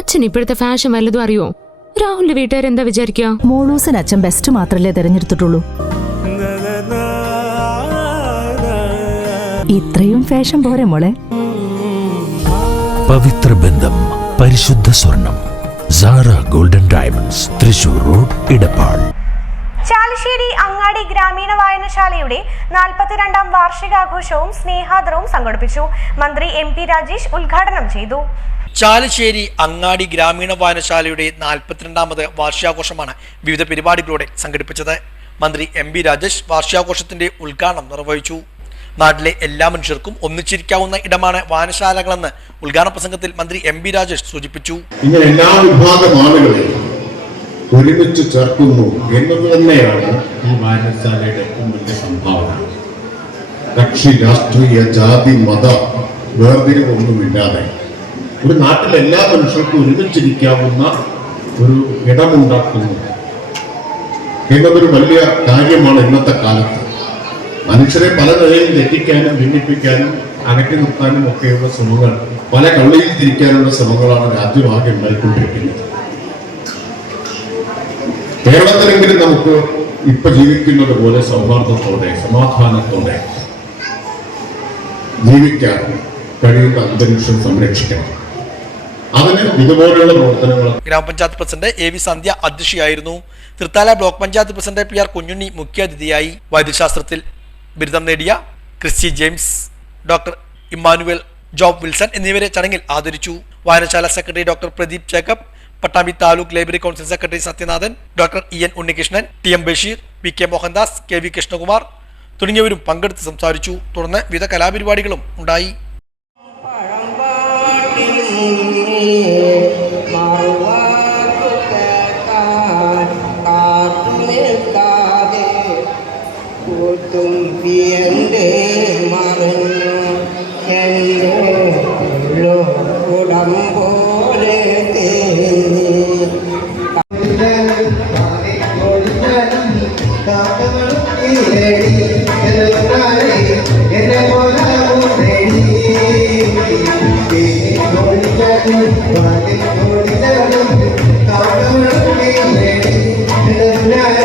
അച്ഛൻ ഇപ്പോഴത്തെ ഫാഷൻ വല്ലതും അറിയോ? രാഹുലിന്റെ വീട്ടുകാരെന്താ വിചാരിക്കുക? മോളൂസിന് അച്ഛൻ ബെസ്റ്റ് മാത്രല്ലേ തെരഞ്ഞെടുത്തിട്ടുള്ളൂ. ഇത്രയും ഫാഷൻ പോരെ മോളെ? പവിത്ര ബന്ധം, പരിശുദ്ധ സ്വർണം. Sara golden diamonds, Thrissur road, Edappal. Chalissery അങ്ങാടി ഗ്രാമീണ വായനശാലയുടെ 42ാം വാർഷികാഘോഷവും സ്നേഹാദരവും സംഘടിപ്പിച്ചു. മന്ത്രി MP രാജേഷ് ഉദ്ഘാടനം ചെയ്തു. ചാലശ്ശേരി അങ്ങാടി ഗ്രാമീണ വായനശാലയുടെ 42ാമത് വാർഷികാഘോഷമാണ് വിവിധ പരിപാടികളോടെ സംഘടിപ്പിച്ചത്. മന്ത്രി MP രാജേഷ് വാർഷികാഘോഷത്തിന്റെ ഉദ്ഘാടനം നിർവഹിച്ചു. നാട്ടിലെ എല്ലാ മനുഷ്യർക്കും ഒന്നിച്ചിരിക്കാവുന്ന ഇടമാണ് വായനശാലകളെന്ന് ഉദ്ഘാടന പ്രസംഗത്തിൽ മന്ത്രി MP രാജേഷ് സൂചിപ്പിച്ചു. ഇങ്ങനെ എല്ലാ വിഭാഗം ആളുകളെയും ഒരുമിച്ച് ചേർക്കുന്നു എന്നത് തന്നെയാണ് ഈ വായനശാലയുടെ ഏറ്റവും വലിയ സംഭാവന. കക്ഷി, രാഷ്ട്രീയ, ജാതി, മത വേർതിരിവൊന്നുമില്ലാതെ ഒരു നാട്ടിലെ എല്ലാ മനുഷ്യർക്കും ഒരുമിച്ചിരിക്കാവുന്ന ഒരു ഇടമുണ്ടാക്കുന്നു എന്നതൊരു വലിയ കാര്യമാണ്. ഇന്നത്തെ കാലത്ത് മനുഷ്യരെ പല നിലയിൽ തെറ്റിക്കാനും ഭിന്നിപ്പിക്കാനും അകറ്റി നിർത്താനും ഒക്കെയുള്ള ശ്രമങ്ങൾ, പല കള്ളിയിൽ തിരിക്കാനുള്ള ശ്രമങ്ങളാണ് രാജ്യമാകെ ഉണ്ടായിക്കൊണ്ടിരിക്കുന്നത്. കേരളത്തിലെങ്കിലും നമുക്ക് ഇപ്പൊ ജീവിക്കുന്നത് പോലെ സൗഹാർദ്ദത്തോടെ സമാധാനത്തോടെ ജീവിക്കാൻ കഴിയുന്ന അന്തരീക്ഷം സംരക്ഷിക്കണം. അതിന് ഇതുപോലെയുള്ള പ്രവർത്തനങ്ങൾ. ഗ്രാമപഞ്ചായത്ത് പ്രസിഡന്റ് AV സന്ധ്യ അധ്യക്ഷയായിരുന്നു. Thrithala block panchayat president PR Kunjunni മുഖ്യാതിഥിയായി. വൈദ്യശാസ്ത്രത്തിൽ ബിരുദം നേടിയ Christy James, doctor Emmanuel Job Wilson എന്നിവരെ ചടങ്ങിൽ ആദരിച്ചു. വായനശാല secretary doctor Pradeep Jacob, Pattambi taluk library council secretary Sathyanathan, doctor EN Unnikrishnan, TM Basheer, PK Mohandas, KV Krishnakumar തുടങ്ങിയവരും പങ്കെടുത്ത് സംസാരിച്ചു. തുടർന്ന് വിവിധ കലാപരിപാടികളും ഉണ്ടായി. Bye.